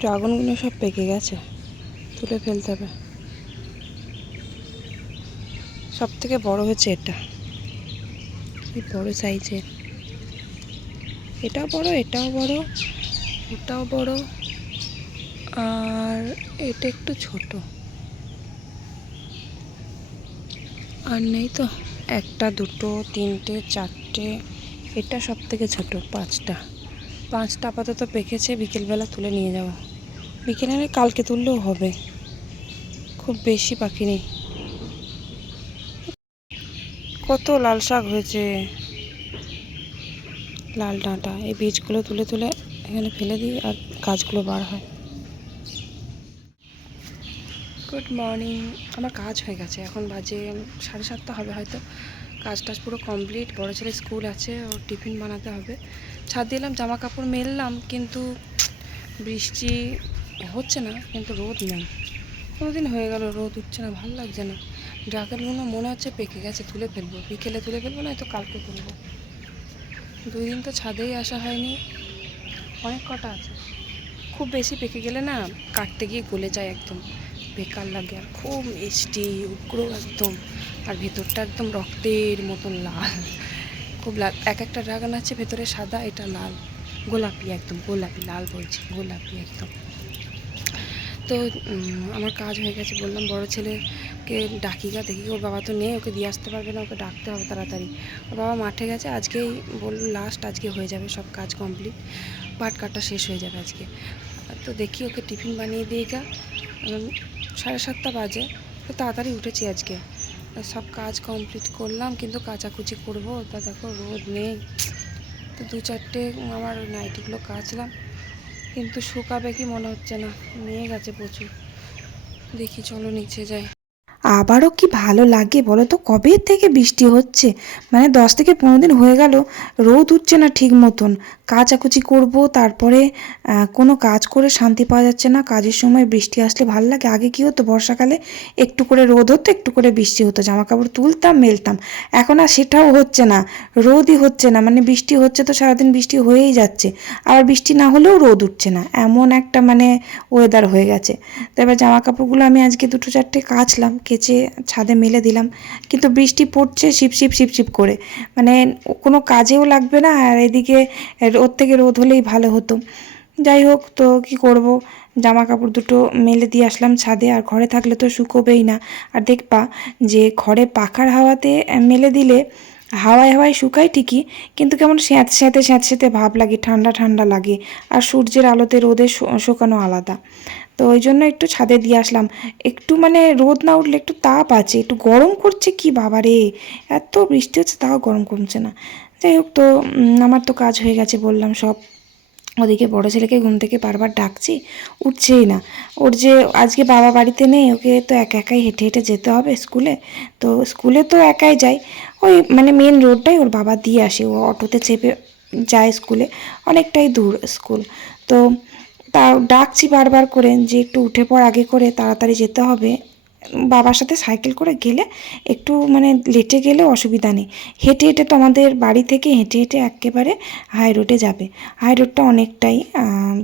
ড্রাগনগুলো সব পেকে গেছে, তুলে ফেলতে হবে। সব থেকে বড় হয়েছে এটা, কি বড় সাইজের। এটাও বড়, এটাও বড়, এটাও বড়, আর এটা একটু ছোট। আর নেই তো, একটা দুটো তিনটে চারটে, এটা সব থেকে ছোট। পাঁচটা আপাতত পেকেছে, বিকেলবেলা তুলে নিয়ে যাব। বিকেলে কালকে তুললেও হবে, খুব বেশি পাখি নেই। কত লাল শাক হয়েছে, লাল ডাঁটা। এই বীজগুলো তুলে তুলে এখানে ফেলে দিই আর গাছগুলো বার হয়। Good morning. আমার কাজ হয়ে গেছে, এখন বাজে 7:30 হবে হয়তো। কাজ টাজ পুরো কমপ্লিট। বড় ছেলে স্কুল আছে, ওর টিফিন বানাতে হবে। ছাদ দিলাম, জামা কাপড় মেললাম, কিন্তু বৃষ্টি হচ্ছে না, কিন্তু রোদ নেই। কোনোদিন হয়ে গেল রোদ উঠছে না, ভালো লাগছে না। ড্রাগনগুলো মনে হচ্ছে পেকে গেছে, তুলে ফেলবো, বিকেলে তুলে ফেলবো, না তো কালকে তুলবো। 2 দিন তো ছাদেই আসা হয়নি। অনেক কটা আছে, খুব বেশি পেকে গেলে না কাটতে গিয়ে গলে যায়, একদম বেকার লাগে। আর খুব মিষ্টি, উগ্র একদম, আর ভেতরটা একদম রক্তের মতন লাল, খুব লাল। এক একটা ড্রাগন আছে ভেতরে সাদা, এটা লাল, গোলাপি, একদম গোলাপি, লাল বলছি, গোলাপি একদম। তো আমার কাজ হয়ে গেছে, বললাম বড় ছেলেকে ডাকিগা, দেখি ওর বাবা তো নেই, ওকে দিয়ে আসতে পারবে না, ওকে ডাকতে হবে তাড়াতাড়ি। ওর বাবা মাঠে গেছে, আজকেই বললো লাস্ট, আজকে হয়ে যাবে সব কাজ কমপ্লিট, পাট কাটা শেষ হয়ে যাবে আজকে। তো দেখি ওকে টিফিন বানিয়ে দিয়ে গা। 7:30 বাজে, তো তাড়াতাড়ি উঠেছি আজকে, সব কাজ কমপ্লিট করলাম, কিন্তু কাচাকুচি করবো, তা দেখো রোদ নেই। তো 2-4টে আমার নাইটিগুলো কাচলাম, কিন্তু শুকাবে কি মনে হচ্ছে না, নিয়ে গেছে প্রচুর। দেখি চলো নিচে যাই। আবারও কি ভালো লাগে বলো তো, কবে থেকে বৃষ্টি হচ্ছে, মানে 10 থেকে 15 দিন হয়ে গেল, রোদ উঠছে না ঠিক মতন। কাচাকুচি করব, তারপরে কোনো কাজ করে শান্তি পাওয়া যাচ্ছে না। কাজের সময় বৃষ্টি আসলে ভালো লাগে। আগে কি হতো, বর্ষাকালে একটু করে রোদ হতো, একটু করে বৃষ্টি হতো, জামা কাপড় তুলতাম, মেলতাম। এখন আর সেটাও হচ্ছে না, রোদই হচ্ছে না, মানে বৃষ্টি হচ্ছে তো সারাদিন বৃষ্টি হয়েই যাচ্ছে, আবার বৃষ্টি না হলেও রোদ উঠছে না, এমন একটা মানে ওয়েদার হয়ে গেছে। তো এবার জামা কাপড়গুলো আমি আজকে 2-4টে কাচলাম, কেচে ছাদে মেলে দিলাম, কিন্তু বৃষ্টি পড়ছে শিপশিপ শিপশিপ করে, মানে কোনো কাজেও লাগবে না, আর এদিকে রোদ থেকে রোদ হলেই ভালো হতো। যাই হোক, তো কি করব, জামা কাপড় দুটো মেলে দিয়ে আসলাম ছাদে, আর ঘরে থাকলে তো শুকোবেই না। আর দেখবা যে ঘরে পাখার হাওয়াতে মেলে দিলে হাওয়ায় হাওয়ায় শুকায় ঠিকই, কিন্তু কেমন স্যাঁতস্যাঁতে স্যাঁতস্যাঁতে ভাব লাগে, ঠান্ডা ঠান্ডা লাগে। আর সূর্যের আলোতে রোদে শুকানো আলাদা। তো ওই জন্য একটু ছাদে দিয়ে আসলাম। একটু মানে রোদ না উঠলে একটু তাপ আছে, একটু গরম করছে কি বাবা রে, এত বৃষ্টি হচ্ছে তাও গরম কমছে না। যাই হোক, তো আমার তো কাজ হয়ে গেছে বললাম সব। ওদিকে বড় ছেলেকে ঘুম থেকে বারবার ডাকছি, উঠছেই না। ওর যে আজকে বাবা বাড়িতে নেই, ওকে তো একা একাই হেঁটে হেঁটে যেতে হবে স্কুলে। তো স্কুলে তো একাই যায়, ওই মানে মেন রোডটাই ওর বাবা দিয়ে আসে, ও অটোতে চেপে যায় স্কুলে, অনেকটাই দূর স্কুল। তো তা ডাকছি বারবার করে যে একটু উঠে পড়, আগে করে তাড়াতাড়ি যেতে হবে। বাবার সাথে সাইকেল করে গেলে একটু মানে লেটে গেলেও অসুবিধা নেই। হেঁটে হেঁটে তো আমাদের বাড়ি থেকে হেঁটে হেঁটে একেবারে হাই রোডে যাবে। হাই রোডটা অনেকটাই,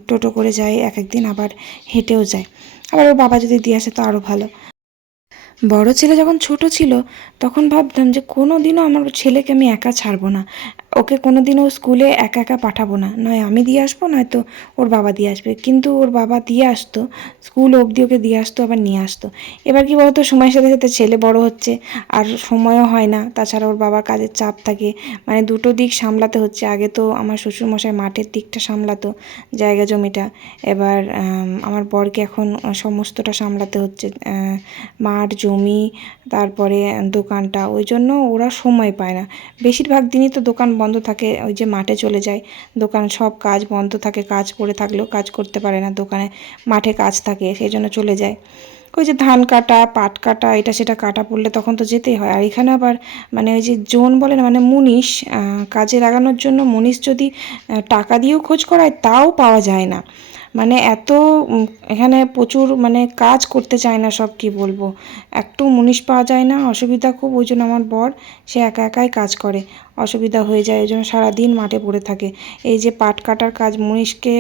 টোটো করে যায় এক একদিন, আবার হেঁটেও যায়। আবার ওর বাবা যদি দিয়ে আসে তো আরও ভালো। বড় ছেলে যখন ছোট ছিল তখন ভাবতাম যে কোনো দিনও আমার ছেলেকে আমি একা ছাড়বো না, ওকে কোনো দিনও স্কুলে একা একা পাঠাবো না, নয় আমি দিয়ে আসবো নয়তো ওর বাবা দিয়ে আসবে। কিন্তু ওর বাবা দিয়ে আসতো, স্কুল অবধি ওকে দিয়ে আসতো, আবার নিয়ে আসতো। এবার কি বলতো, সময়ের সাথে সাথে ছেলে বড় হচ্ছে, আর সময়ও হয় না, তাছাড়া ওর বাবার কাজের চাপ থাকে, মানে দুটো দিক সামলাতে হচ্ছে। আগে তো আমার শ্বশুরমশাই মাঠের দিকটা সামলাতো, জায়গা জমিটা, এবার আমার বরকে এখন সমস্তটা সামলাতে হচ্ছে, মাঠ জমি, তারপরে দোকানটা। ওই জন্য ওরা সময় পায় না, বেশিরভাগ দিনই তো দোকান বন্ধ থাকে, ওই যে মাঠে চলে যায়, দোকান সব কাজ বন্ধ থাকে, কাজ পড়ে থাকলেও কাজ করতে পারে না, দোকানে মাঠে কাজ থাকে, সেই জন্য চলে যায়। ওই যে ধান কাটা, পাট কাটা, এটা সেটা কাটা পড়লে তখন তো যেতেই হয়। আর এখানে আবার মানে ওই যে জোন বলে না, মানে মুনিশ, কাজে লাগানোর জন্য মুনিশ যদি টাকা দিয়েও খোঁজ করায় তাও পাওয়া যায় না, মানে এত এখানে প্রচুর মানে কাজ করতে চায় না সব, কি বলবো, একটু মুনিশ পাওয়া যায় না, অসুবিধা খুব। ওই জন্য আমার বর সে একা একাই কাজ করে, অসুবিধা হয়ে যায়, ওই জন্য সারাদিন মাঠে পড়ে থাকে। এই যে পাট কাটার কাজ, মুনিশকে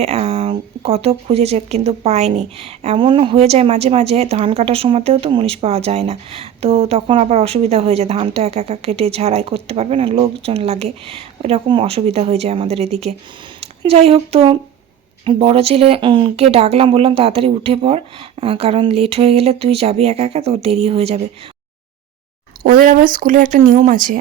কত খুঁজেছে কিন্তু পায়নি। এমন হয়ে যায় মাঝে মাঝে ধান কাটার সময়তেও তো মুনিশ পাওয়া যায় না, তো তখন আবার অসুবিধা হয়ে যায়, ধানটা একা একা কেটে ঝাড়াই করতে পারবে না, লোকজন লাগে, এরকম অসুবিধা হয়ে যায় আমাদের এদিকে। যাই হোক, তো বড় ছেলেকে ডাকলাম, বললাম তাড়াতাড়ি উঠে পড়, কারণ লেট হয়ে গেলে তুই যাবি একা একা, তো দেরি হয়ে যাবে। ওদের আবার স্কুলের একটা নিয়ম আছে,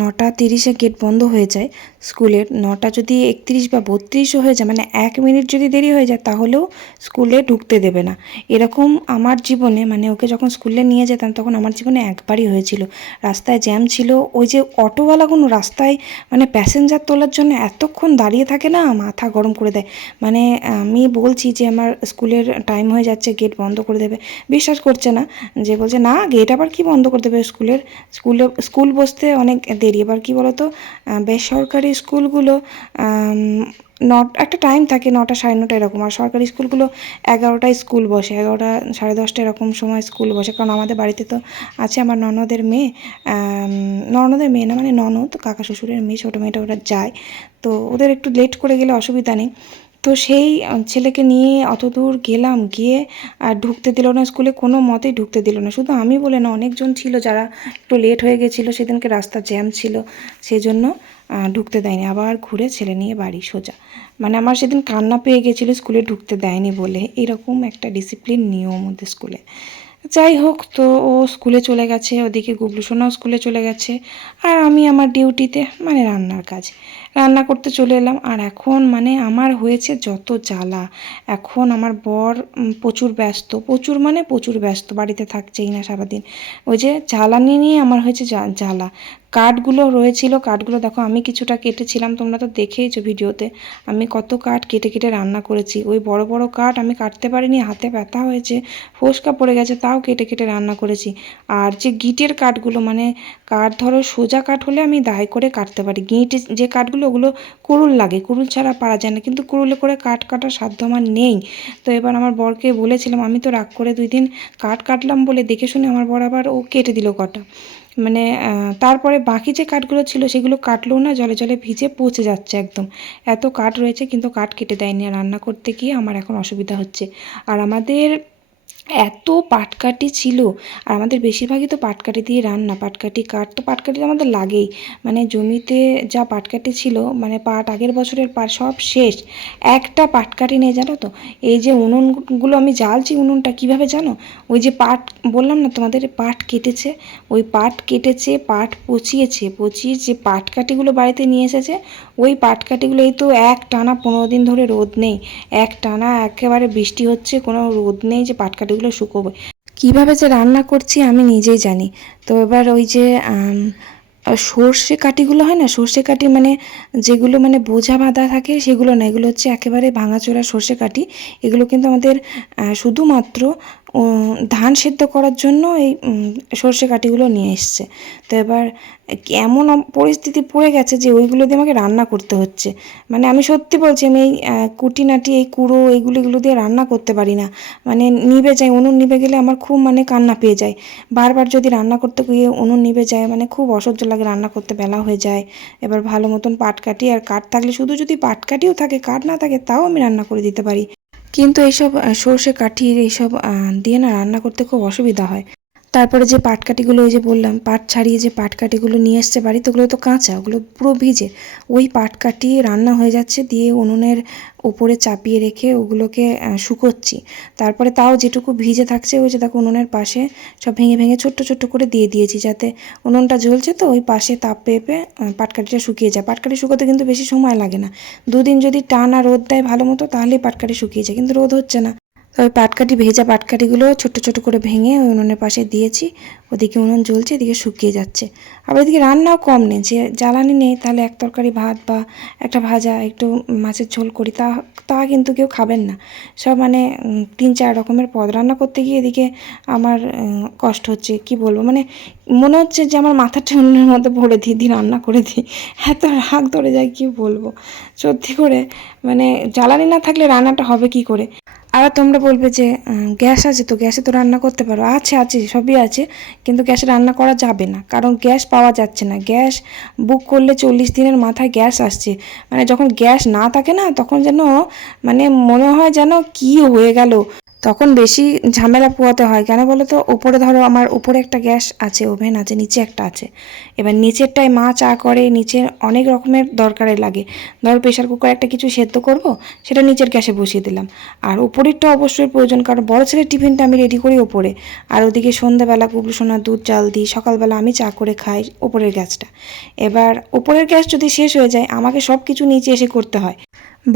9:30-এ গেট বন্ধ হয়ে যায় স্কুলের। 9টা যদি 31 বা 32ও হয়ে যায়, মানে 1 মিনিট যদি দেরি হয়ে যায় তাহলেও স্কুলে ঢুকতে দেবে না। এরকম আমার জীবনে, মানে ওকে যখন স্কুলে নিয়ে যেতাম তখন আমার জীবনে একবারই হয়েছিল। রাস্তায় জ্যাম ছিল, ওই যে অটোওয়ালাগুলো রাস্তায় মানে প্যাসেঞ্জার তোলার জন্য এতক্ষণ দাঁড়িয়ে থাকে না, মাথা গরম করে দেয়। মানে আমি বলছি যে আমার স্কুলের টাইম হয়ে যাচ্ছে, গেট বন্ধ করে দেবে, বিশ্বাস করছে না, যে বলছে না গেট আবার কি বন্ধ করে দেবে, স্কুল বসতে অনেক দেরি। এবার কি বলতো, বেসরকারি স্কুলগুলো একটা টাইম থাকে, 9টা 9:30 এরকম, আর সরকারি স্কুলগুলো 11টায় স্কুল বসে, 11টা 10:30 এরকম সময় স্কুল বসে। কারণ আমাদের বাড়িতে তো আছে আমার ননদের মেয়ে, ননদের মেয়ে না মানে ননদ, কাকা শ্বশুরের মেয়ে, ছোটো মেয়েটা, ওরা যায়, তো ওদের একটু লেট করে গেলে অসুবিধা নেই। তো সেই ছেলেকে নিয়ে অত দূর গেলাম, গিয়ে আর ঢুকতে দিল না স্কুলে, কোনো মতেই ঢুকতে দিল না। শুধু আমি বলে না, অনেকজন ছিল যারা একটু লেট হয়ে গেছিলো, সেদিনকে রাস্তা জ্যাম ছিল, সেই জন্য ঢুকতে দেয়নি। আবার ঘুরে ছেলে নিয়ে বাড়ি সোজা। মানে আমার সেদিন কান্না পেয়ে গেছিলো স্কুলে ঢুকতে দেয়নি বলে, এরকম একটা ডিসিপ্লিন নিয়ম ওদের স্কুলে। যাই হোক, তো ও স্কুলে চলে গেছে, ওদিকে গুবলু সোনাও স্কুলে চলে গেছে, আর আমি আমার ডিউটিতে, মানে রান্নার কাজ, রান্না করতে চলে এলাম। আর এখন মানে আমার হয়েছে যত জ্বালা। এখন আমার বর প্রচুর ব্যস্ত, প্রচুর ব্যস্ত, বাড়িতে থাকছেই না সারাদিন। ওই যে জ্বালানি নিয়ে আমার হয়েছে জ্বালা। কাঠগুলো রয়েছিল, কাঠগুলো দেখো আমি কিছুটা কেটেছিলাম, তোমরা তো দেখেইছো ভিডিওতে আমি কত কাঠ কেটে কেটে রান্না করেছি। ওই বড় বড় কাঠ আমি কাটতে পারিনি, হাতে ব্যথা হয়েছে, ফোসকা পড়ে গেছে, তাও কেটে কেটে রান্না করেছি। আর যে গিটের কাঠগুলো, মানে কাঠ ধরো সোজা কাঠ হলে আমি দায় করে কাটতে পারি, গিঁটে যে কাঠগুলো ওগুলো কুড়ুল লাগে, কুড়ুল ছাড়া পারা যায় না, কিন্তু কুড়ুলে করে কাঠ কাটার সাধ্য আমার নেই। তো এবার আমার বরকে বলেছিলাম, আমি তো রাগ করে 2 দিন কাঠ কাটলাম বলে, দেখে শুনে আমার বর আবার ও কেটে দিল কটা। মানে তারপরে বাকি যে কাঠগুলো ছিল সেগুলো কাটলেও না, জলে জলে ভিজে পচে যাচ্ছে একদম, এত কাঠ রয়েছে, কিন্তু কাঠ কেটে দেয়নি। আর রান্না করতে গিয়ে আমার এখন অসুবিধা হচ্ছে। আর আমাদের এত পাটকাঠি ছিল, আর আমাদের বেশিরভাগই তো পাটকাঠি দিয়ে রান্না, পাটকাঠি কাঠ তো পাটকাঠি আমাদের লাগেই। মানে জমিতে যা পাটকাঠি ছিল, মানে পাট আগের বছরের পাট সব শেষ, একটা পাটকাঠি নেই, জানো তো। এই যে উনুনগুলো আমি জ্বালছি, উনুনটা কিভাবে জানো, ওই যে পাট বললাম না তোমাদের, পাট কেটেছে, ওই পাট কেটেছে, পাট পচিয়ে যে পাটকাঠিগুলো বাড়িতে নিয়ে এসেছে, ওই পাটকাঠিগুলো, এই তো এক টানা 15 দিন ধরে রোদ নেই, এক টানা একেবারে বৃষ্টি হচ্ছে, কোনো রোদ নেই যে পাটকাঠিগুলো শুকোবে। কীভাবে যে রান্না করছি আমি নিজেই জানি। তো এবার ওই যে সর্ষে কাঠিগুলো হয় না, সর্ষে কাঠি মানে যেগুলো মানে বোঝা বাঁধা থাকে সেগুলো না, এগুলো হচ্ছে একেবারে ভাঙাচোরা সর্ষে কাঠি। এগুলো কিন্তু আমাদের শুধুমাত্র ধান সেদ্ধ করার জন্য এই সর্ষে কাঠিগুলো নিয়ে এসছে। তো এবার এমন পরিস্থিতি পড়ে গেছে যে ওইগুলো দিয়ে আমাকে রান্না করতে হচ্ছে। মানে আমি সত্যি বলছি, আমি এই কুটিনাটি, এই কুড়ো, এগুলো দিয়ে রান্না করতে পারি না। মানে নিভে যায়, উনুন নিভে গেলে আমার খুব মানে কান্না পেয়ে যায়। বারবার যদি রান্না করতে গিয়ে উনুন নিভে যায়, মানে খুব অসহ্য লাগে, রান্না করতে বেলা হয়ে যায়। এবার ভালো মতন পাটকাঠি আর কাঠ থাকলে, শুধু যদি পাটকাঠিও থাকে, কাঠ না থাকে, তাও আমি রান্না করে দিতে পারি। কিন্তু এইসব সর্ষে কাঠির এইসব দিয়ে না রান্না করতে খুব অসুবিধা হয়। তারপরে যে পাটকাঠিগুলো, ওই যে বললাম পাট ছাড়িয়ে যে পাটকাঠিগুলো নিয়ে এসছে বাড়িতে, ওগুলো তো কাঁচা, ওগুলো পুরো ভিজে, ওই পাটকাঠি রান্না হয়ে যাচ্ছে, দিয়ে উনুনের ওপরে চাপিয়ে রেখে ওগুলোকে শুকোচ্ছি। তারপরে তাও যেটুকু ভিজে থাকছে, ওই যে দেখো উনুনের পাশে সব ভেঙে ভেঙে ছোট্ট ছোট্ট করে দিয়ে দিয়েছি, যাতে উনুনটা জ্বলছে তো ওই পাশে তাপ পেয়ে পেয়ে পাটকাঠিটা শুকিয়ে যায়। পাটকাঠি শুকোতে কিন্তু বেশি সময় লাগে না, 2 দিন যদি টানা রোদ দেয় ভালো মতো, তাহলেই পাটকাঠি শুকিয়ে যায়, কিন্তু রোদ হচ্ছে না। তো ওই পাটকাঠি, ভেজা পাটকাঠিগুলো ছোট ছোট করে ভেঙে ওই উনুনের পাশে দিয়েছি, ওদিকে উনুন জ্বলছে, এদিকে শুকিয়ে যাচ্ছে। আবার এদিকে রান্নাও কম নেই, যে জ্বালানি নেই, তাহলে এক তরকারি ভাত বা একটা ভাজা, একটু মাছের ঝোল করি, তা কিন্তু কেউ খাবেন না। সব মানে 3-4 রকমের পদ রান্না করতে গিয়ে এদিকে আমার কষ্ট হচ্ছে, কি বলবো, মানে মনে হচ্ছে যে আমার মাথাটা উনুনের মধ্যে ভরে দিই রান্না করে দিই, এত রাগ ধরে যায়, কি বলবো সত্যি করে। মানে জ্বালানি না থাকলে রান্নাটা হবে কি করে। আবার তোমরা বলবে যে গ্যাস আছে তো, গ্যাসে তো রান্না করতে পারো। আছে আছে, সবই আছে, কিন্তু গ্যাসে রান্না করা যাবে না, কারণ গ্যাস পাওয়া যাচ্ছে না। গ্যাস বুক করলে 40 দিনের মাথায় গ্যাস আসছে। মানে যখন গ্যাস না থাকে না, তখন যেন মানে মনে হয় যেন কি হয়ে গেল, তখন বেশি ঝামেলা পোহাতে হয়। কেন বলো তো, উপরে ধরো আমার উপরে একটা গ্যাস আছে, ওভেন আছে, নিচে একটা আছে। এবার নিচেরটায় মা চা করে, নিচে অনেক রকমের দরকারে লাগে। ধরো প্রেশার কুকার একটা কিছু সেদ্ধ করব, সেটা নিচের গ্যাসে বসিয়ে দিলাম। আর উপরেরটা অবশ্যই প্রয়োজন, কারণ বড় ছেলের টিফিনটা আমি রেডি করি ওপরে। আর ওদিকে সন্ধ্যাবেলা গুবলু সোনার দুধ চাল দিই, সকালবেলা আমি চা করে খাই ওপরের গ্যাসটা। এবার উপরের গ্যাস যদি শেষ হয়ে যায়, আমাকে সব কিছু নিচে এসে করতে হয়।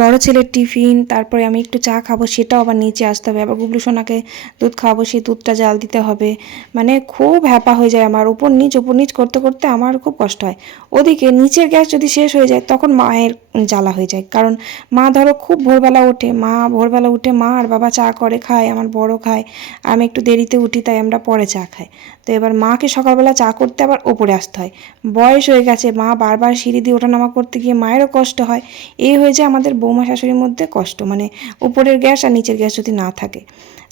বড় ছেলের টিফিন, তারপরে আমি একটু চা খাবো, সেটাও আবার নিচে আসতে হবে। আবার গুবলু সোনাকে দুধ খাওয়াবো, সেই দুধটা জাল দিতে হবে। মানে খুব হ্যাপা হয়ে যায় আমার, উপর নিচ করতে করতে আমার খুব কষ্ট হয়। ওদিকে নিচের গ্যাস যদি শেষ হয়ে যায়, তখন মায়ের জ্বালা হয়ে যায়। কারণ মা ধরো খুব ভোরবেলা ওঠে, মা আর বাবা চা করে খায়, আমার বড় খায়, আমি একটু দেরিতে উঠি, তাই আমরা পরে চা খাই। তো এবার মাকে সকালবেলা চা করতে আবার ওপরে আসতে হয়। বয়স হয়ে গেছে, মা বারবার সিঁড়ি দিয়ে ওঠানামা করতে গিয়ে মায়েরও কষ্ট হয়। এই হয়ে যায় আমাদের বৌমা শাশুড়ির মধ্যে কষ্ট, মানে উপরের গ্যাস আর নিচের গ্যাস যদি না থাকে।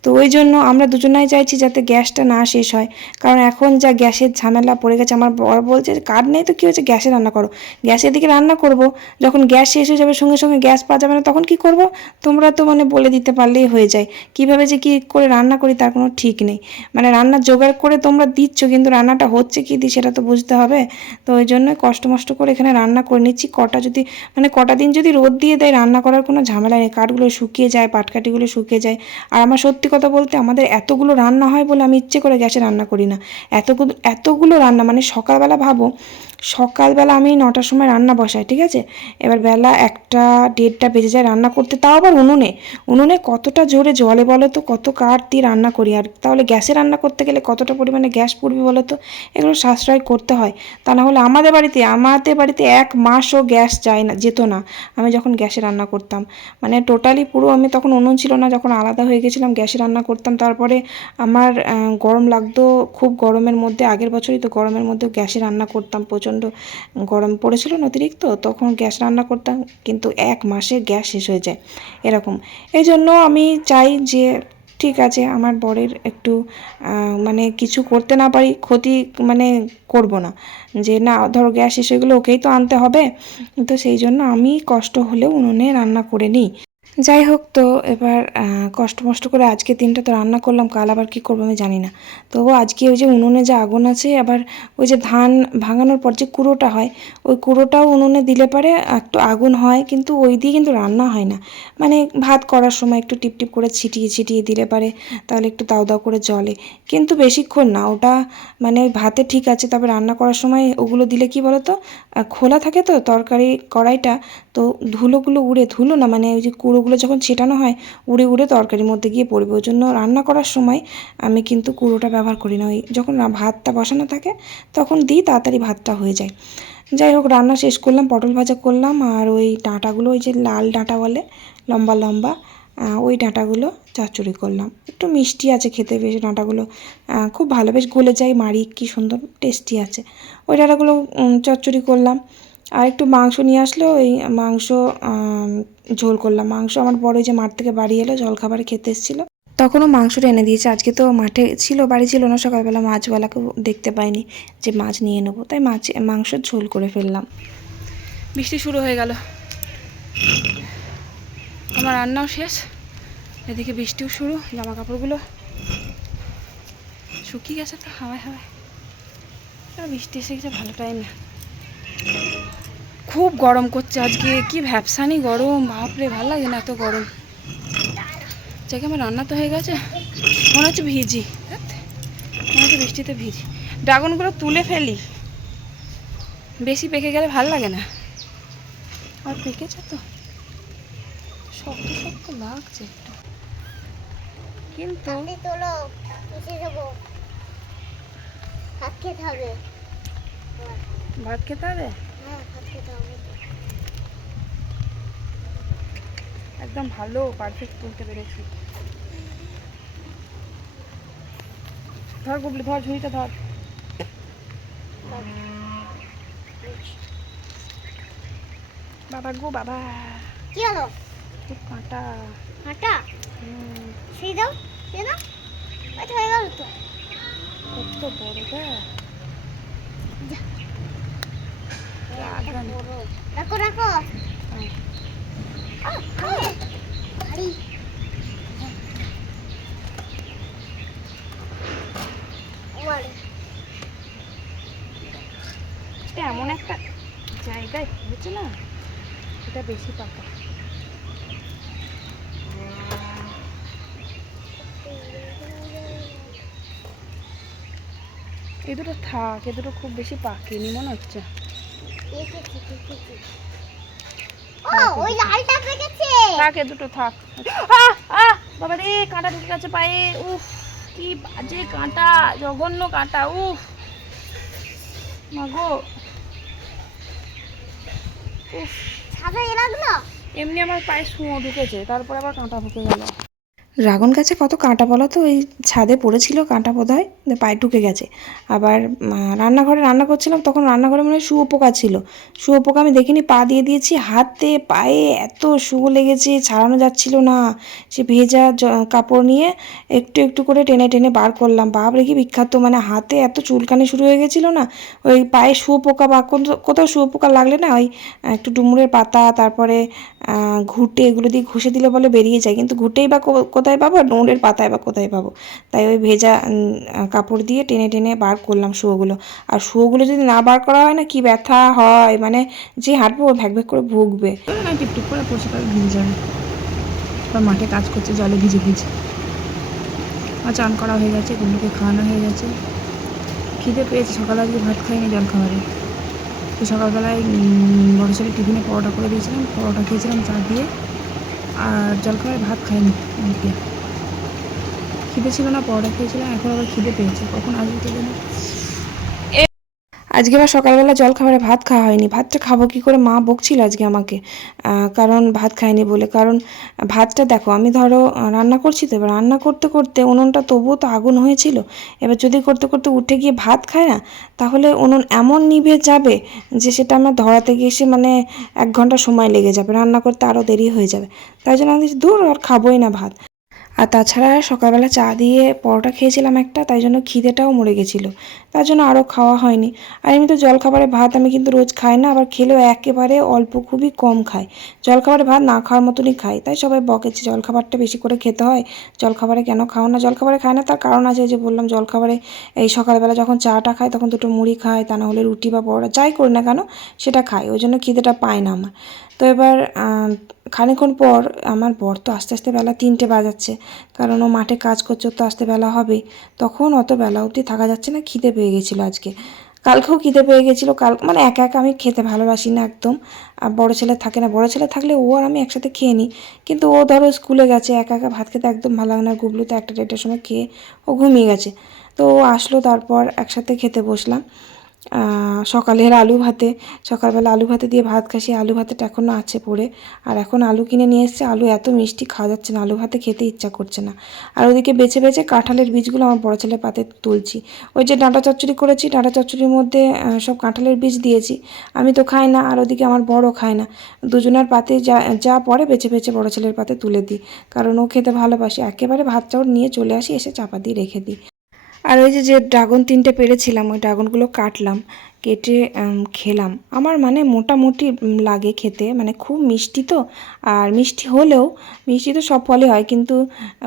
তো ওই জন্য আমরা দুজনাই চাইছি যাতে গ্যাসটা না শেষ হয়, কারণ এখন যা গ্যাসের ঝামেলা পড়ে গেছে। আমার বর বলছে কাঠ নেই তো কী হয়েছে, গ্যাসে রান্না করো। গ্যাসের দিকে রান্না করব, যখন গ্যাস শেষ হয়ে যাবে সঙ্গে সঙ্গে গ্যাস পাওয়া যাবে না, তখন কি করব? তোমরা তো মানে বলে দিতে পারলেই হয়ে যায়। কিভাবে যে কী করে রান্না করি তার কোনো ঠিক নেই। মানে রান্নার জোগাড় করে তোমরা দিচ্ছ, কিন্তু রান্নাটা হচ্ছে কী দিই সেটা তো বুঝতে হবে। তো ওই জন্য কষ্ট মষ্ট করে এখানে রান্না করে নিচ্ছি। কটা দিন যদি রোদ দিয়ে দেয়, রান্না করার কোনো ঝামেলা নেই, কাঠগুলো শুকিয়ে যায়, পাটকাঠিগুলো শুকিয়ে যায়। আর আমার সত্যি কথা বলতে, আমাদের এতগুলো রান্না হয় বলে আমি ইচ্ছে করে গ্যাসে রান্না করি না। এতগুলো রান্না, মানে সকালবেলা আমি 9টার সময় রান্না বসাই, ঠিক আছে? এবার বেলা 1টা 1:30টা বেজে যায় রান্না করতে, তাও আবার উনুনে কতটা জোরে জলে বলো তো, কত কাঠ দিয়ে রান্না করি। আর তাহলে গ্যাসে রান্না করতে গেলে কতটা পরিমাণে গ্যাস পড়বে বলো তো? এগুলো সাশ্রয় করতে হয়। তা না হলে আমাদের বাড়িতে 1 মাসও গ্যাস যেত না আমি যখন গ্যাসে রান্না করতাম। মানে টোটালি পুরো, আমি তখন উনুন ছিল না, যখন আলাদা হয়ে গেছিলাম গ্যাসে রান্না করতাম। তারপরে আমার গরম লাগতো, খুব গরমের মধ্যে, আগের বছরই তো গরমের মধ্যে গ্যাসে রান্না করতাম, প্রচণ্ড গরম পড়েছিল না অতিরিক্ত, তখন গ্যাস রান্না করতাম, কিন্তু 1 মাসে গ্যাস শেষ হয়ে যায় এরকম। এই জন্য আমি চাই যে ঠিক আছে, আমার বরের একটু মানে কিছু করতে না পারি ক্ষতি, মানে করব না, যে না ধরো গ্যাস শেষ হয়ে গেলে ওকেই তো আনতে হবে। তো সেই জন্য আমি কষ্ট হলেও উনুনে রান্না করে নিই। যাই হোক, তো এবার কষ্ট মষ্ট করে আজকে দিনটা তো রান্না করলাম, কাল আবার কী করবো আমি জানি না। তবু আজকে ওই যে উনুনে যে আগুন আছে, আবার ওই যে ধান ভাঙানোর পর যে কুড়োটা হয়, ওই কুড়োটাও উনুনে দিলে পারে একটু আগুন হয়, কিন্তু ওই দিয়ে কিন্তু রান্না হয় না। মানে ভাত করার সময় একটু টিপটিপ করে ছিটিয়ে দিলে পারে, তাহলে একটু দাউ দাউ করে জ্বলে, কিন্তু বেশিক্ষণ না ওটা। মানে ওই ভাতে ঠিক আছে, তবে রান্না করার সময় ওগুলো দিলে কি বলো তো, খোলা থাকে তো তরকারি কড়াইটা, তো ধুলো না, মানে ওই যে কুড়োগুলো যখন ছেটানো হয়, উড়ে তরকারির মধ্যে গিয়ে পড়বে। ওই জন্য রান্না করার সময় আমি কিন্তু কুড়োটা ব্যবহার করি না। ওই যখন ভাতটা বসানো থাকে তখন দিই, তাড়াতাড়ি ভাতটা হয়ে যায়। যাই হোক, রান্না শেষ করলাম, পটল ভাজা করলাম, আর ওই ডাঁটাগুলো, ওই যে লাল ডাঁটা বলে, লম্বা লম্বা, ওই ডাঁটাগুলো চচ্চড়ি করলাম। একটু মিষ্টি আছে খেতে বেশ ডাঁটাগুলো, খুব ভালো, বেশ গলে যায়, মাড়ি কি সুন্দর টেস্টি আছে। ওই ডাঁটাগুলো চচ্চড়ি করলাম। আর একটু মাংস নিয়ে আসলো, ওই মাংস ঝোল করলাম। মাংস আমার বড় যে মাঠ থেকে বাড়ি এলো, জলখাবারে খেতে এসেছিলো, তখনও মাংসটা এনে দিয়েছে। আজকে তো মাঠে ছিল, বাড়ি ছিল না, সকালবেলা মাছওয়ালাকেও দেখতে পাইনি যে মাছ নিয়ে নেবো, তাই মাংসের ঝোল করে ফেললাম। বৃষ্টি শুরু হয়ে গেল, আমার রান্নাও শেষ, এদিকে বৃষ্টিও শুরু। জামা কাপড়গুলো শুকিয়ে গেছে তো হাওয়ায়। বৃষ্টি এসে গেছে ভালো টাইমে। খুব গরম করছে আজকে, কি ভ্যাপসানি গরম, বাপরে ভালো লাগে না এত গরম। যাকে আমার রান্না তো হয়ে গেছে, মনে হচ্ছে ভিজি, মনে হচ্ছে বৃষ্টিতে ভিজি। ড্রাগনগুলো তুলে ফেলি, বেশি পেকে গেলে ভালো লাগে না। আর পেকেছে তো, শক্ত লাগছে একটু, কিন্তু ভাত খেতে হবে। একদম ভালো পারফেক্ট তুলতে পেরেছি। ধর গুবলি, ধর ঝুড়িটা ধর। বাবা গো বাবা, কি হলো? খুব কাঁটা। হাঁটা সেই দাও সে দাও এটা হয়ে গেল তো কত বড় দেখ। ড্রাগন রাখো রাখো আরে ওরে এটা এমন একটা জায়গায় হয়েছে না, এটা বেশি পাকা। এ দুটো থাক, এ দুটো খুব বেশি পাকেনি মনে হচ্ছে। দেখেছি ও ওই লালটা পেকেছে থাক, এ দুটো থাক। বাবা রে, কাঁটা ঢুকে গেছে পায়ে। উফ, কি বাজে কাঁটা, জঘন্য কাঁটা। উফ মাগো, উফ। সাদা লাগলো এমনি আমার পায়ে শুঁয়ো ঢুকেছে, তারপরে আবার কাঁটা ঢুকে গেল। ড্রাগন গাছে কত কাঁটা বলো তো, ওই ছাদে পড়েছিল কাঁটা বোধহয়, পায়ে ঢুকে গেছে। আবার রান্নাঘরে রান্না করছিলাম, তখন রান্নাঘরে মনে হয় শুয়োপোকা ছিল। শুয়োপোকা আমি দেখিনি, পা দিয়ে দিয়েছি, হাতে পায়ে এত শুয়ো লেগেছে, ছাড়ানো যাচ্ছিল না। সে ভেজা কাপড় নিয়ে একটু একটু করে টেনে টেনে বার করলাম। বাপরে কি বিখ্যাত, মানে হাতে এত চুলকানি শুরু হয়ে গেছিলো না। ওই পায়ে শুয়োপোকা বা কোথাও শুয়োপোকা লাগলে না, ওই একটু ডুমুরের পাতা, তারপরে ঘুঁটে, এগুলো দিয়ে ঘষে দিলে বলে বেরিয়ে যায়, কিন্তু ঘুঁটেই বা কোথায় পাবো, ডুমুরের পাতায় বা কোথায় পাবো। তাই ওই ভেজা কাপড় দিয়ে টেনে টেনে বার করলাম শুয়োগুলো। আর শুয়োগুলো যদি না বার করা হয় না, কি ব্যথা হয়, মানে যে হাঁটবে ও ভ্যাক ভ্যাক করে ভুগবে। টিপটিপ করে পড়ছে, তার ভিজে যাবে। বা মাঠে কাজ করছে জলে ভিজে ভিজে। আর চান করা হয়ে গেছে, গুলোকে খাওয়ানো হয়ে গেছে। খিদে পেয়েছে, সকালে আজকে ভাত খাইনি জল খাবারে। তো সকালবেলায় বড় ছেলে টিফিনে পরোটা করে দিয়েছিলাম, পরোটা খেয়েছিলাম চা দিয়ে। আর জল খাবারে ভাত খাইনি আজকে, খিদে ছিল না, পরোটা খেয়েছিলাম। এখন আবার খিদে পেয়েছে, কখন আসবে তো জানি। আজকে আবার সকালবেলা জল খাবারে ভাত খাওয়া হয়নি। ভাতটা খাবো কী করে, মা বকছিল আজকে আমাকে, কারণ ভাত খাইনি বলে। কারণ ভাতটা দেখো, আমি ধরো রান্না করছি, তো এবার রান্না করতে করতে উনুনটা তবুও তো আগুন হয়েছিল। এবার যদি করতে করতে উঠে গিয়ে ভাত খায় না, তাহলে উনুন এমন নিভে যাবে যে সেটা আমার ধরাতে গিয়ে এসে মানে 1 ঘন্টা সময় লেগে যাবে, রান্না করতে আরও দেরি হয়ে যাবে। তাই জন্য আমি দূর আর খাবোই না ভাত। আর তাছাড়া সকালবেলা চা দিয়ে পরোটা খেয়েছিলাম একটা, তাই জন্য খিদেটাও মরে গেছিলো, তার জন্য আরও খাওয়া হয়নি। আর এমনি তো জলখাবারে ভাত আমি কিন্তু রোজ খাই না, আবার খেলেও একেবারে অল্প, খুবই কম খাই। জলখাবারে ভাত না খাওয়ার মতনই খাই, তাই সবাই বকেছে জলখাবারটা বেশি করে খেতে হয়, জলখাবারে কেন খাও না। জলখাবারে খাই না তার কারণ আছে, যে বললাম জলখাবারে এই সকালবেলা যখন চাটা খাই তখন দুটো মুড়ি খাই, তা না হলে রুটি বা পরোটা যাই করি না কেন সেটা খাই, ওই জন্য খিদেটা পায় না আমার। তো এবার খানিকক্ষণ পর আমার বর তো আস্তে আস্তে বেলা 3টে বাজাচ্ছে, কারণ ও মাঠে কাজ করছে, তো আসতে বেলা হবেই। তখন অত বেলা অবধি থাকা যাচ্ছে না, খিদে পেয়ে গেছিলো আজকে। কালকেও খিদে পেয়ে গেছিলো, মানে একা একা আমি খেতে ভালোবাসি না একদম। আর বড়ো ছেলে থাকে না, বড়ো ছেলে থাকলে ও আর আমি একসাথে খেয়ে নিই, কিন্তু ও ধরো স্কুলে গেছে, একা একা ভাত খেতে একদম ভালো লাগে না। গুবলু তো 1টা-1.5টার সময় খেয়ে ও ঘুমিয়ে গেছে। তো ও আসলো, তারপর একসাথে খেতে বসলাম। সকালের আলু ভাতে, সকালবেলা আলু ভাতে দিয়ে ভাত খাসি, আলু ভাতেটা এখনও আছে পড়ে। আর এখন আলু কিনে নিয়ে এসছে, আলু এত মিষ্টি খাওয়া যাচ্ছে না, আলু ভাতে খেতে ইচ্ছা করছে না। আর ওদিকে বেছে বেছে কাঁঠালের বীজগুলো আমার বড় ছেলের পাতে তুলছি। ওই যে ডাঁটা চচ্চড়ি করেছি, ডাঁটা চচ্চড়ির মধ্যে সব কাঁঠালের বীজ দিয়েছি। আমি তো খাই না, আর ওদিকে আমার বড়ও খায় না। দুজনের পাতে যা যা পড়ে বেছে বেছে বড় ছেলের পাতে তুলে দিই, কারণ ও খেতে ভালোবাসে। একেবারে ভাত চাউল নিয়ে চলে আসি, এসে চাপা দিয়ে রেখে দিই। আর ওই যে ড্রাগন 3টে পেরেছিলাম, ওই ড্রাগনগুলো কাটলাম, কেটে খেলাম। আমার মানে মোটামুটি লাগে খেতে, মানে খুব মিষ্টি তো। আর মিষ্টি হলেও, মিষ্টি তো সব ফলে হয়, কিন্তু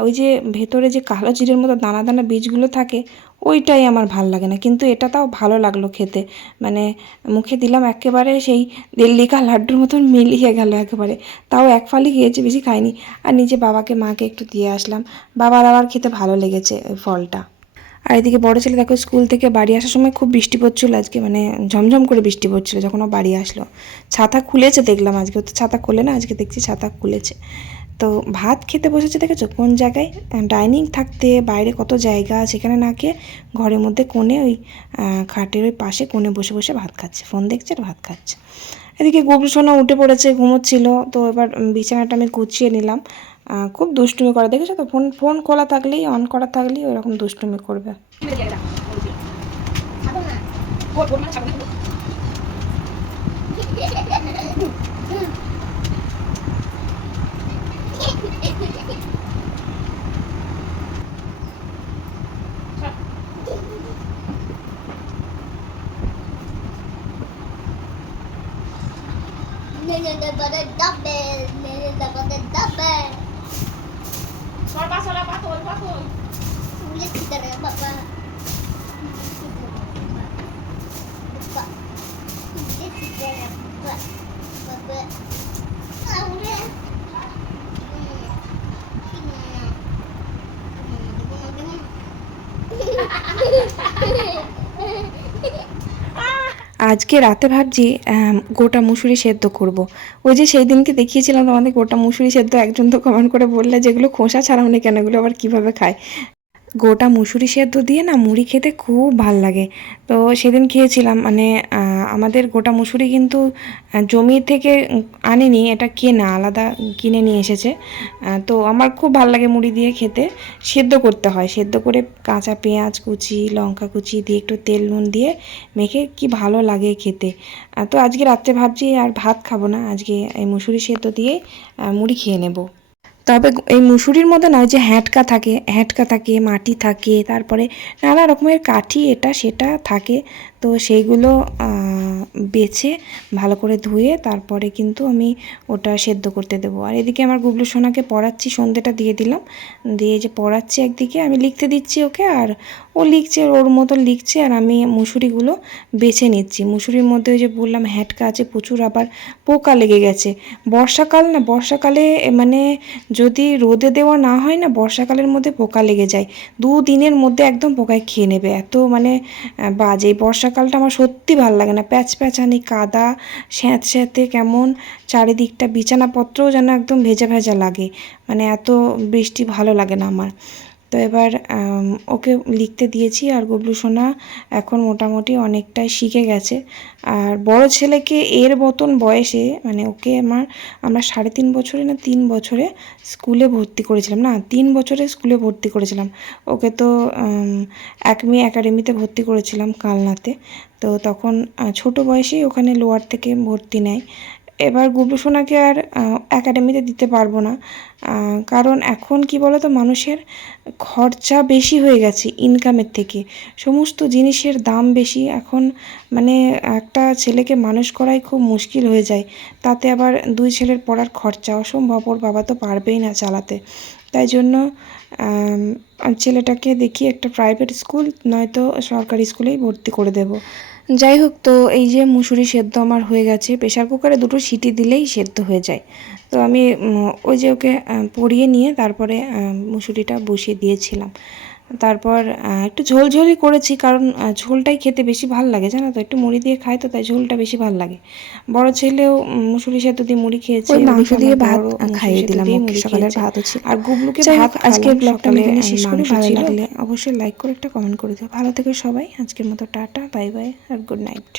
ওই যে ভেতরে যে কালো জিরের মতো দানা দানা বীজগুলো থাকে, ওইটাই আমার ভাল লাগে না। কিন্তু এটা তাও ভালো লাগলো খেতে, মানে মুখে দিলাম একেবারে সেই দিল্লি কা লাড্ডুর মতন মিলিয়ে গেল একেবারে। তাও 1 ফালি খেয়েছি, বেশি খাইনি। আর নিজে বাবাকে মাকে একটু দিয়ে আসলাম, বাবার আবার খেতে ভালো লেগেছে ওই ফলটা। আর এদিকে বড় ছেলে দেখো, স্কুল থেকে বাড়ি আসার সময় খুব বৃষ্টি পড়ছিল আজকে, মানে ঝমঝম করে বৃষ্টি পড়ছিল যখন ও বাড়ি আসলো। ছাতা খুলেছে দেখলাম, আজকে তো ছাতা খোলে না, আজকে দেখছি ছাতা খুলেছে। তো ভাত খেতে বসেছে, দেখেছো কোন জায়গায়, ডাইনিং থাকতে বাইরে কত জায়গা, সেখানে না খেয়ে ঘরের মধ্যে কোণে ওই খাটের ওই পাশে কোণে বসে বসে ভাত খাচ্ছে, ফোন দেখছে আর ভাত খাচ্ছে। এদিকে গুবলু সোনা উঠে পড়েছে, ঘুমোচ্ছিল, তো এবার বিছানাটা আমি গুছিয়ে নিলাম। খুব দুষ্টুমি করে, দেখেছো তো, ফোন ফোন খোলা থাকলেই, অন করা থাকলেই ওরকম দুষ্টুমি করবে। আজকে রাতে ভাবছি গোটা মুসুরি সেদ্ধ করব। ওই যে সেই দিনকে দেখিয়েছিলাম তোমাদের গোটা মুসুরি সেদ্ধ, একজন তো কমেন্ট করে বললে যেগুলো খোসা ছাড়াও না কেন, এগুলো আবার কীভাবে খায়। গোটা মুসুরি সেদ্ধ দিয়ে না মুড়ি খেতে খুব ভাল লাগে। তো সেদিন খেয়েছিলাম, মানে আমাদের গোটা মুসুরি কিন্তু জমি থেকে আনেনি, এটা কেনা, আলাদা কিনে নিয়ে এসেছে। তো আমার খুব ভাল লাগে মুড়ি দিয়ে খেতে। সেদ্ধ করতে হয়, সেদ্ধ করে কাঁচা পেঁয়াজ কুচি, লঙ্কা কুচি দিয়ে একটু তেল নুন দিয়ে মেখে কি ভালো লাগে খেতে। তো আজকে রাত্রে ভাবছি আর ভাত খাবো না, আজকে এই মুসুরি সেদ্ধ দিয়ে মুড়ি খেয়ে নেব। তবে এই মুসুরির মধ্যে নয় যে হ্যাটকা থাকে, মাটি থাকে, তারপরে নানা রকমের কাঠি এটা সেটা থাকে। তো সেইগুলো বেছে ভালো করে ধুয়ে তারপরে কিন্তু আমি ওটা সেদ্ধ করতে দেবো। আর এদিকে আমার গুবলু সোনাকে পড়াচ্ছি, সন্ধ্যেটা দিয়ে দিলাম, দিয়ে যে পড়াচ্ছি একদিকে, আমি লিখতে দিচ্ছি ওকে, আর ও লিখছে, ওর মতো লিখছে, আর আমি মুসুরিগুলো বেছে নিচ্ছি। মুসুরির মধ্যে ওই যে বললাম হ্যাটকা আছে প্রচুর, আবার পোকা লেগে গেছে। বর্ষাকালে মানে যদি রোদে দেওয়া না হয় না, বর্ষাকালের মধ্যে পোকা লেগে যায়, 2 দিনের মধ্যে একদম পোকায় খেয়ে নেবে, এত মানে বাজে। বর্ষাকালটা আমার সত্যি ভালো লাগে না, প্যাচপ্যাচানি কাদা, স্যাঁতস্যাঁতে কেমন চারিদিকটা, বিছানাপত্রও যেন একদম ভেজা ভেজা লাগে, মানে এত বৃষ্টি ভালো লাগে না আমার। তো এবার ওকে লিখতে দিয়েছি, আর গুবলু সোনা এখন মোটামুটি অনেকটাই শিখে গেছে। আর বড় ছেলেকে এর মতন বয়সে, মানে ওকে আমরা 3.5 বছরে না 3 বছরে স্কুলে ভর্তি করেছিলাম, না 3 বছরে স্কুলে ভর্তি করেছিলাম ওকে। তো একমি একাডেমিতে ভর্তি করেছিলাম কালনাতে। তো তখন ছোট বয়সেই ওখানে লোয়ার থেকে ভর্তি নেয়। এবার গুবলু সোনাকে আর একাডেমিতে দিতে পারবো না, কারণ এখন কি বলো তো, মানুষের খরচা বেশি হয়ে গেছে ইনকামের থেকে, সমস্ত জিনিসের দাম বেশি এখন, মানে একটা ছেলেকে মানুষ করাই খুব মুশকিল হয়ে যায়। তাতে আবার 2 ছেলের পড়ার খরচা অসম্ভব, ওর বাবা তো পারবেই না চালাতে। তাই জন্য ছেলেটাকে দেখি একটা প্রাইভেট স্কুল নয়তো সরকারি স্কুলেই ভর্তি করে দেব। যাই হোক, তো এই যে মুসুরি সেদ্ধ আমার হয়ে গেছে, প্রেশার কুকারে 2টো সিটি দিলেই সেদ্ধ হয়ে যায়। তো আমি ওই যে ওকে পরিয়ে নিয়ে তারপরে মুসুরিটা বসিয়ে দিয়েছিলাম। তারপর একটু ঝোলঝোলই করেছি, কারণ ঝোলটাই খেতে বেশি ভাল লাগে, জানো তো, একটু মুড়ি দিয়ে খায় তো, তাই ঝোলটা বেশি ভাল লাগে। বড় ছেলেও মুসুরি সেদ্ধ দিয়ে মুড়ি খেয়েছে, ওই মাংস দিয়ে ভাত খাইয়ে দিলাম, সকালের ভাতও ছিল। আর গুবলুকে ভাত, আজকের ব্লগটা আমি এখানে শেষ করি। ভালো লাগলে অবশ্যই লাইক করে একটা কমেন্ট করে দিও। ভালো থেকো সবাই, আজকের মতো টাটা, বাই বাই আর গুড নাইট।